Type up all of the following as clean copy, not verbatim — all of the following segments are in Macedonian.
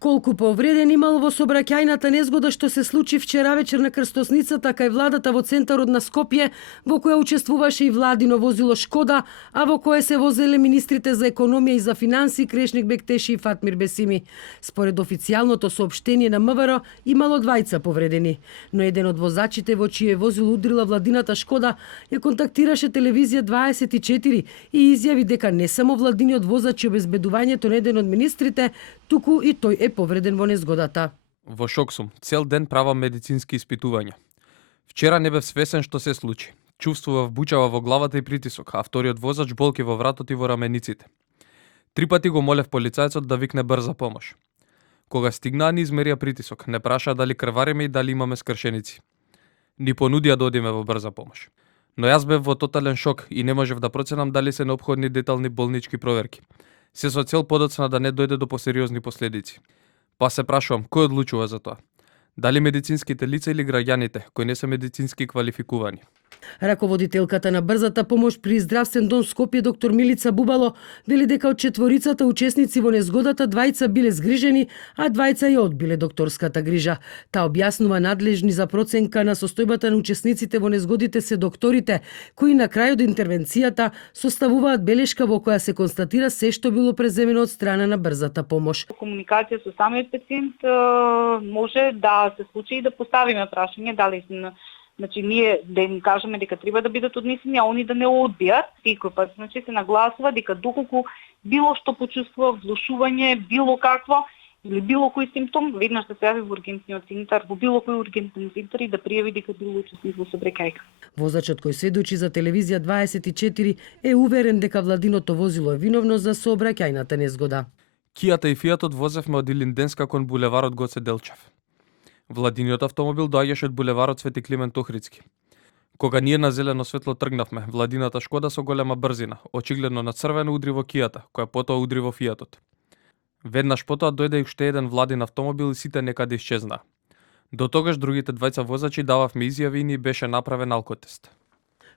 Колку повредени имало во сообраќајната незгода што се случи вчера вечер на крстосницата кај владата во центарот на Скопје, во која учествуваше и владино возило Шкода, а во кое се возеле министрите за економија и за финанси Крешник Бектеши и Фатмир Бесими. Според официјалното соопштение на МВР, имало двајца повредени, но еден од возачите во чие возило удрила владината Шкода ја контактираше телевизија 24 и изјави дека не само владиниот воzač и обезбедувањето на еден од министрите, туку и тој е повреден во незгодата. Во шок сум. Цел ден правам медицински испитувања. Вчера не бев свесен што се случи. Чувствував бучава во главата и притисок, а вториот возач болки во вратот и во рамениците. 3 пати го молев полицајцот да викне брза помош. Кога стигнаа ни измерија притисок, не прашаа дали крвариме и дали имаме скршеници. Ни понудија да одиме во брза помош. Но јас бев во тотален шок и не можев да проценам дали се неопходни детални болнички проверки. Се со цел подоцна да не дојде до посериозни последици. Па се прашувам, кој одлучува за тоа? Дали медицинските лица или граѓаните, кои не се медицински квалификувани? Раководителката на брзата помош при Здравствен дом Скопје доктор Милица Бубало вели дека од 4 учесници во незгодата 2 биле згрижени, а 2 ја одбиле докторската грижа. Таа објаснува надлежни за проценка на состојбата на учесниците во незгодите се докторите, кои на крај од интервенцијата составуваат белешка во која се констатира се што било преземено од страна на брзата помош. Комуникација со самиот пациент може да се случи и да поставиме прашање дали ние да им кажеме дека треба да бидат однесени, а они да не одбијат. Секој пат се нагласува дека доколку било што почувствува влошување, било какво или било кој симптом, веднаш да се јави во ургентниот центар, во било кој ургентен центар и да пријави дека било учесник во сообраќајка. Возачот кој сведочи за телевизија 24 е уверен дека владиното возило е виновно за сообраќајната незгода. Кијата и Фијатот возевме од Илинденска кон булеварот Гоце Делчев. Владиниот автомобил доаѓаше од булеварот Свети Климент Охридски. Кога ние на зелено светло тргнавме, владината Шкода со голема брзина, очигледно на црвено удри во Кијата, која потоа удри во Фијатот. Веднаш потоа дојде и уште еден владин автомобил и сите некаде исчезнаа. До тогаш другите двајца возачи дававме изјави и ни беше направен алкотест.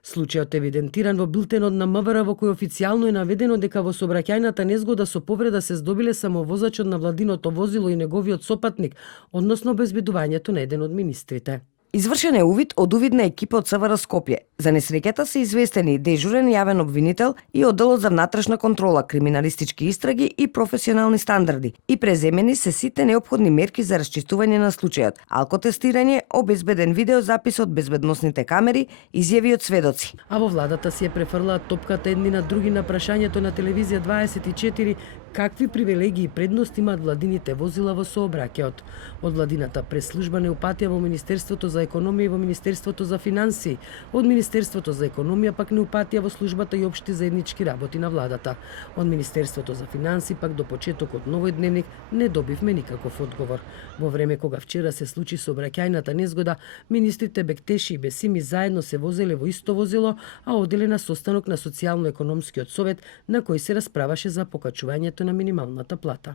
Случајот е евидентиран во билтенот на МВР во кој официјално е наведено дека во сообраќајната незгода со повреда се здобиле само возачот на владиното возило и неговиот сопатник, односно обезбедувањето на еден од министрите. Извршен е увид од увидна екипа од СВР Скопје. За несреќата се известени дежурен јавен обвинител и одделот за внатрешна контрола, криминалистички истраги и професионални стандарди. И преземени се сите неопходни мерки за расчистување на случајот. Алкотестирање, обезбеден видеозапис од безбедносните камери, изјави од сведоци. А во владата си ја префрлаат топката едни на други на прашањето на телевизија 24 какви привилегии и предности имаат владините возила во сообраќајот. Од владината пресслужба не упатија во Министерството за економија и во Министерството за финансии. Од Министерството за економија пак не упатија во службата и општи заеднички работи на владата. Од Министерството за финансии пак до почетокот Новој дневник не добивме никаков одговор. Во време кога вчера се случи сообраќајната незгода, министрите Бектеши и Бесими заедно се возеле во исто возило, а оделе на состанок на Социјално-економскиот совет на кој се расправаше за покачувањето на минималната плата.